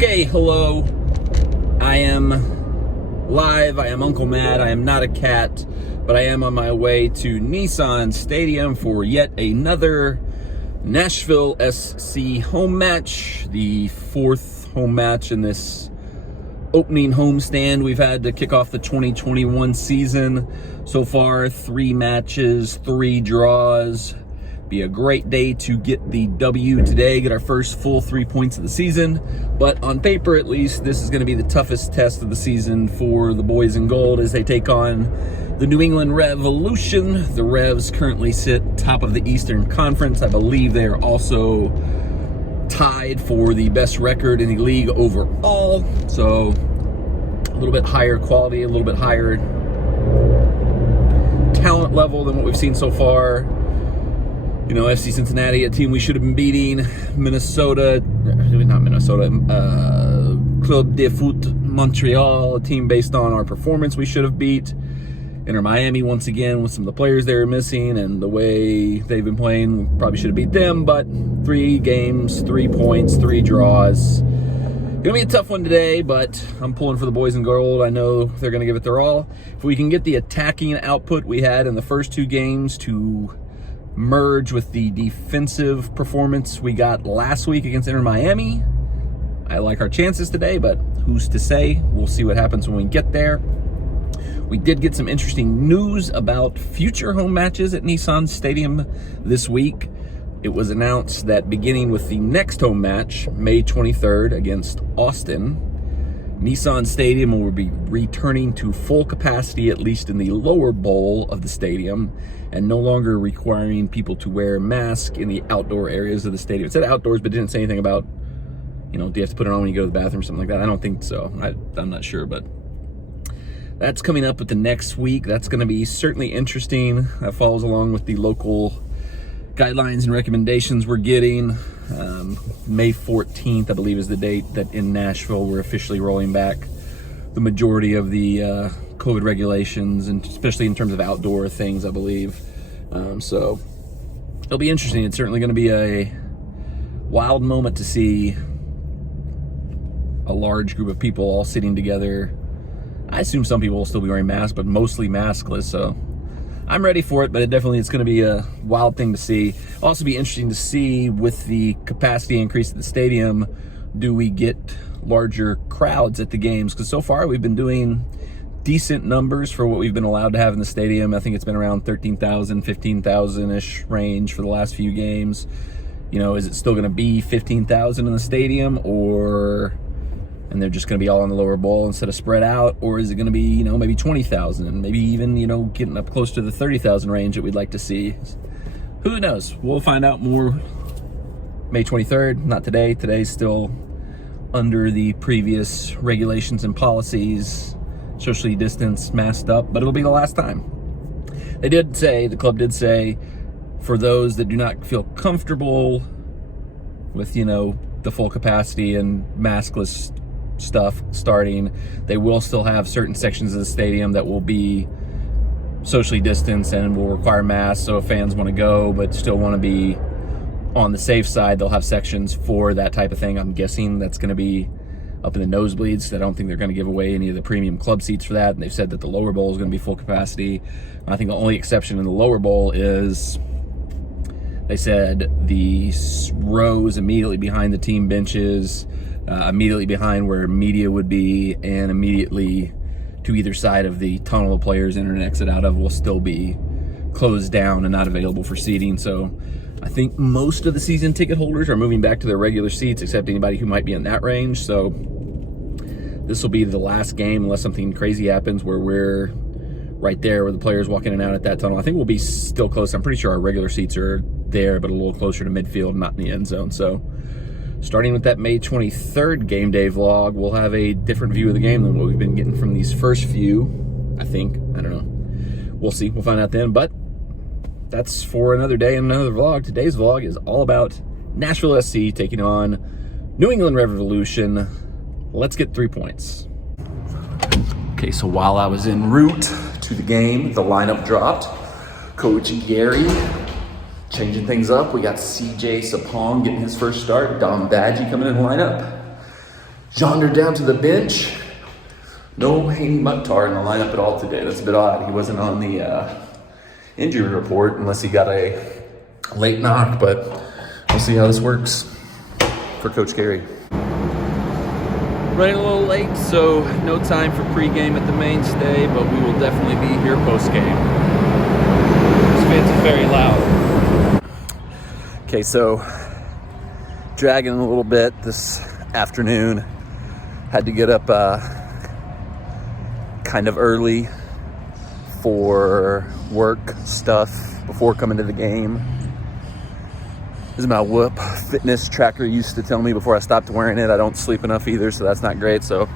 Okay, hello. I am live. I am Uncle Matt. I am not a cat, but I am on my way to Nissan Stadium for yet another Nashville SC home match, the fourth home match in this opening homestand we've had to kick off the 2021 season. So far, 3 matches, 3 draws. Be a great day to get the W today, get our first full 3 points of the season. But on paper, at least, this is going to be the toughest test of the season for the boys in gold as they take on the New England Revolution. The Revs currently sit top of the Eastern Conference. I believe they are also tied for the best record in the league overall. So a little bit higher quality, a little bit higher talent level than what we've seen so far. You know, FC Cincinnati, a team we should have been beating. Minnesota, not Minnesota, Club de Foot Montreal, a team based on our performance we should have beat. Inter Miami, once again, with some of the players they were missing and the way they've been playing, we probably should have beat them. But 3 games, 3 points, 3 draws. Gonna be a tough one today, but I'm pulling for the boys in gold. I know they're gonna give it their all. If we can get the attacking output we had in the first 2 games to merge with the defensive performance we got last week against Inter Miami, I like our chances today, but who's to say? We'll see what happens when we get there. We did get some interesting news about future home matches at Nissan Stadium this week. It was announced that beginning with the next home match, May 23rd against Austin, Nissan Stadium will be returning to full capacity, at least in the lower bowl of the stadium, and no longer requiring people to wear a mask in the outdoor areas of the stadium. It said outdoors, but didn't say anything about, you know, do you have to put it on when you go to the bathroom or something like that? I don't think so. I'm not sure, but that's coming up with the next week. That's going to be certainly interesting. That follows along with the local guidelines and recommendations we're getting. May 14th, I believe, is the date that in Nashville we're officially rolling back the majority of the COVID regulations, and especially in terms of outdoor things, I believe. So it'll be interesting. It's certainly going to be a wild moment to see a large group of people all sitting together. I assume some people will still be wearing masks, but mostly maskless, so I'm ready for it, but it's going to be a wild thing to see. It'll also be interesting to see with the capacity increase at the stadium, do we get larger crowds at the games? Because so far we've been doing decent numbers for what we've been allowed to have in the stadium. I think it's been around 13,000, 15,000-ish range for the last few games. You know, is it still going to be 15,000 in the stadium, and they're just going to be all in the lower bowl instead of spread out? Or is it going to be, you know, maybe 20,000, maybe even, you know, getting up close to the 30,000 range that we'd like to see? Who knows? We'll find out more May 23rd, not today. Today's still under the previous regulations and policies, socially distanced, masked up, but it'll be the last time. The club did say, for those that do not feel comfortable with, you know, the full capacity and maskless stuff starting, they will still have certain sections of the stadium that will be socially distanced and will require masks. So if fans want to go but still want to be on the safe side, they'll have sections for that type of thing. I'm guessing that's going to be up in the nosebleeds. I don't think they're going to give away any of the premium club seats for that. And they've said that the lower bowl is going to be full capacity. I think the only exception in the lower bowl is, they said, the rows immediately behind the team benches, immediately behind where media would be, and immediately to either side of the tunnel the players enter and exit out of will still be closed down and not available for seating. So I think most of the season ticket holders are moving back to their regular seats, except anybody who might be in that range. So this will be the last game, unless something crazy happens where we're right there where the players walk in and out at that tunnel. I think we'll be still close. I'm pretty sure our regular seats are there, but a little closer to midfield, not in the end zone. So starting with that May 23rd game day vlog, we'll have a different view of the game than what we've been getting from these first few, I think. I don't know. We'll see. We'll find out then. But that's for another day and another vlog. Today's vlog is all about Nashville SC taking on New England Revolution. Let's get 3 points. Okay, so while I was en route to the game, the lineup dropped. Coach Gary changing things up. We got CJ Sapong getting his first start. Dom Badgie coming in the lineup. Jondered down to the bench. No Haney Mukhtar in the lineup at all today. That's a bit odd. He wasn't on the injury report unless he got a late knock, but we'll see how this works for Coach Gary. Running a little late, so no time for pregame at the mainstay, but we will definitely be here postgame. This fans are very loud. Okay, so dragging a little bit this afternoon. Had to get up kind of early for work stuff before coming to the game. This is my Whoop fitness tracker used to tell me before I stopped wearing it. I don't sleep enough either, so that's not great. So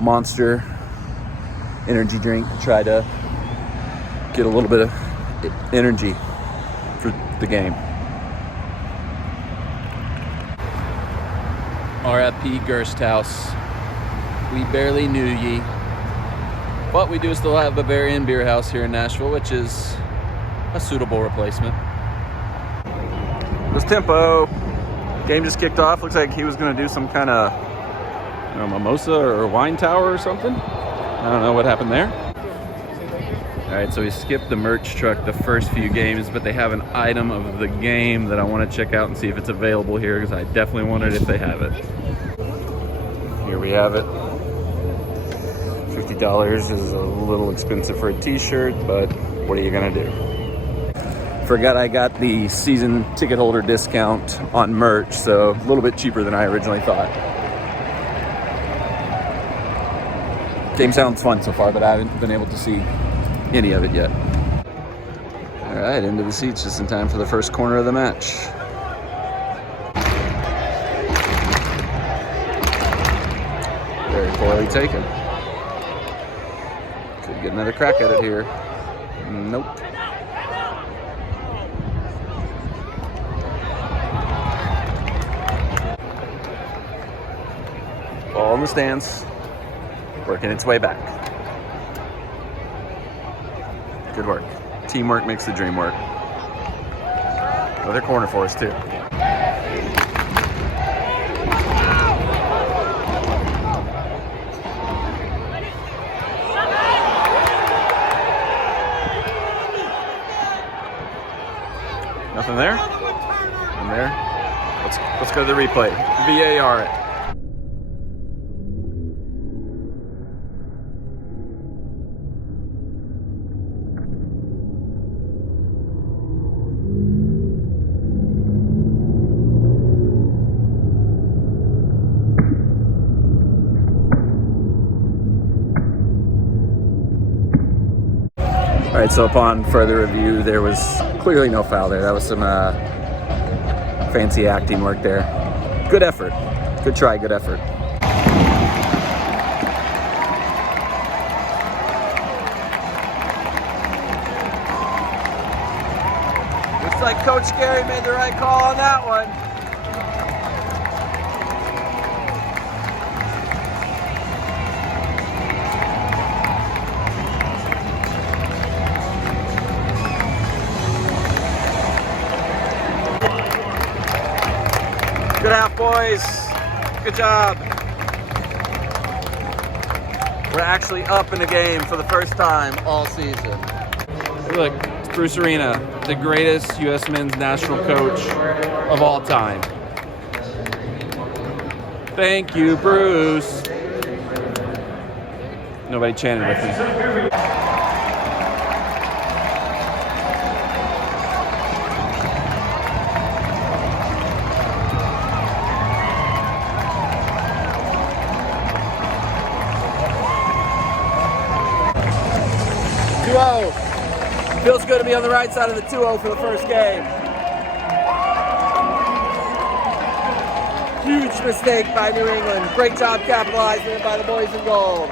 Monster energy drink to try to get a little bit of energy for the game. R.I.P. Gersthaus. We barely knew ye. But we do still have a Bavarian beer house here in Nashville, which is a suitable replacement. This tempo. Game just kicked off. Looks like he was going to do some kind of mimosa or wine tower or something. I don't know what happened there. All right, so we skipped the merch truck the first few games, but they have an item of the game that I want to check out and see if it's available here, because I definitely want it if they have it. Here we have it. $50 is a little expensive for a t-shirt, but what are you gonna do? Forgot I got the season ticket holder discount on merch, so a little bit cheaper than I originally thought. Game sounds fun so far, but I haven't been able to see any of it yet. All right, into the seats just in time for the first corner of the match. Very poorly taken. Could get another crack at it here. Nope. Ball in the stands, working its way back. Good work. Teamwork makes the dream work. Another corner for us too. Nothing there? Nothing there? Let's go to the replay. VAR it. All right, so upon further review, there was clearly no foul there. That was some fancy acting work there. Good effort. Good try, good effort. Looks like Coach Gary made the right call on that one. Good half, boys. Good job. We're actually up in the game for the first time all season. Look, it's Bruce Arena, the greatest U.S. men's national coach of all time. Thank you, Bruce. Nobody chanted with me. 2-0. Feels good to be on the right side of the 2-0 for the first game. Huge mistake by New England. Great job capitalizing by the boys in gold.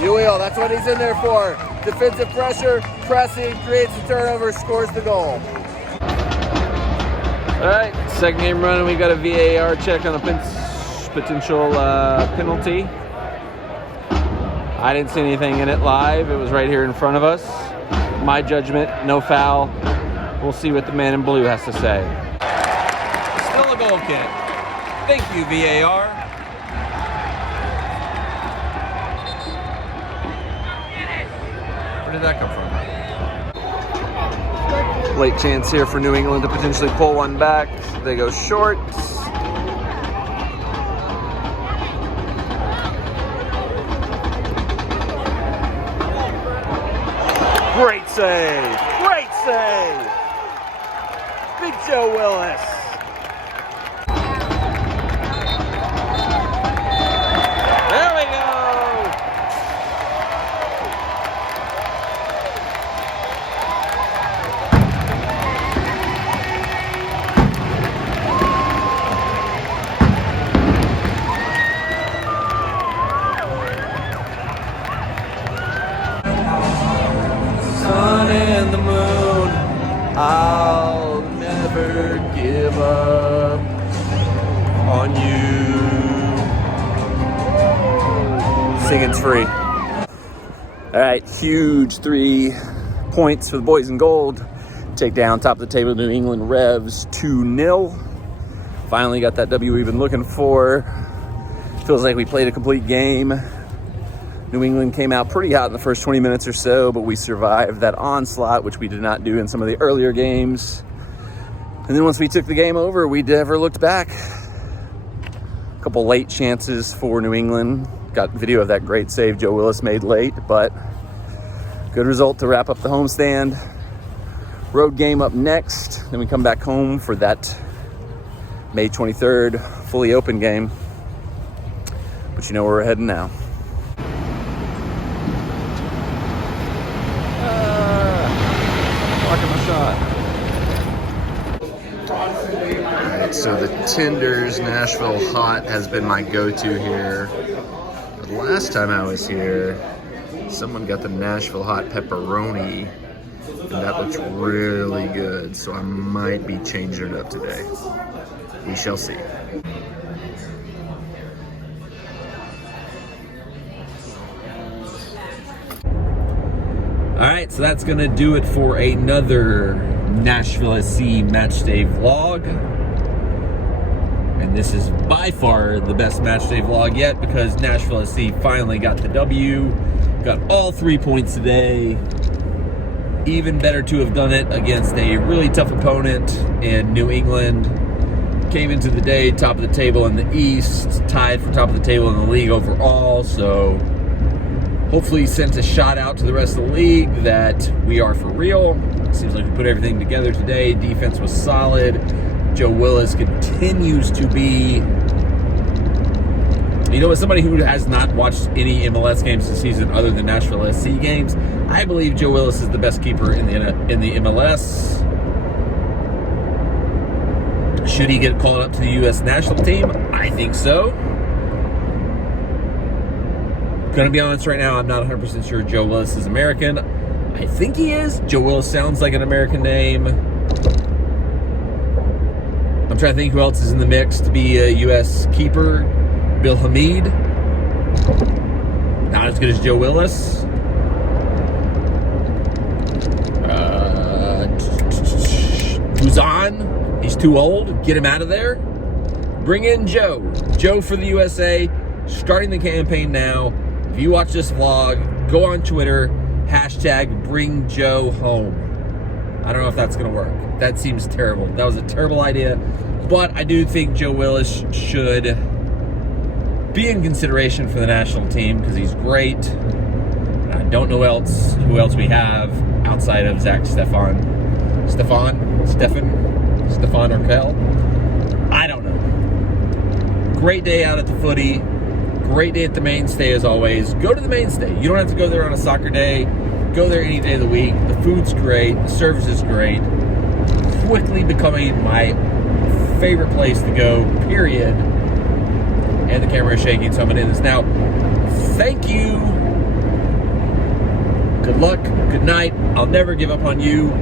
You will. That's what he's in there for. Defensive pressure, pressing, creates the turnover, scores the goal. All right, second game running. We got a VAR check on a potential penalty. I didn't see anything in it live. It was right here in front of us. My judgment, no foul. We'll see what the man in blue has to say. Still a goal kick. Thank you, VAR. Where did that come from? Late chance here for New England to potentially pull one back. They go short. Great save! Great save! Big Joe Willis. There we go! Sun and the moon, I'll never give up on you. Singing's free. All right, huge 3 points for the boys in gold. Take down top of the table New England Revs 2-0. Finally got that W we've been looking for. Feels like we played a complete game. New England came out pretty hot in the first 20 minutes or so, but we survived that onslaught, which we did not do in some of the earlier games. And then once we took the game over, we never looked back. A couple late chances for New England. Got video of that great save Joe Willis made late, but good result to wrap up the homestand. Road game up next. Then we come back home for that May 23rd fully open game. But you know where we're heading now. Alright, so the Tenders Nashville Hot has been my go-to here. But last time I was here, someone got the Nashville Hot Pepperoni, and that looks really good, so I might be changing it up today. We shall see. Alright, so that's going to do it for another Nashville SC Matchday vlog. And this is by far the best Matchday vlog yet because Nashville SC finally got the W. Got all 3 points today. Even better to have done it against a really tough opponent in New England. Came into the day top of the table in the East, tied for top of the table in the league overall, so hopefully sent a shot out to the rest of the league that we are for real. Seems like we put everything together today. Defense was solid. Joe Willis continues to be, you know, as somebody who has not watched any MLS games this season other than Nashville SC games, I believe Joe Willis is the best keeper in the MLS. Should he get called up to the U.S. national team? I think so. Gonna be honest right now, I'm not 100% sure Joe Willis is American. I think he is. Joe Willis sounds like an American name. I'm trying to think who else is in the mix to be a U.S. keeper. Bill Hamid. Not as good as Joe Willis. Buzan. He's too old. Get him out of there. Bring in Joe. Joe for the USA. Starting the campaign now. If you watch this vlog, go on Twitter. Hashtag bring Joe home. I don't know if that's going to work. That seems terrible. That was a terrible idea. But I do think Joe Willis should be in consideration for the national team because he's great. I don't know who else we have outside of Stefan Urkel. I don't know. Great day out at the footy. Great day at the Mainstay as always. Go to the Mainstay. You don't have to go there on a soccer day. Go there any day of the week. The food's great. The service is great. Quickly becoming my favorite place to go, period. And the camera is shaking, so I'm going to end this now. Thank you. Good luck. Good night. I'll never give up on you.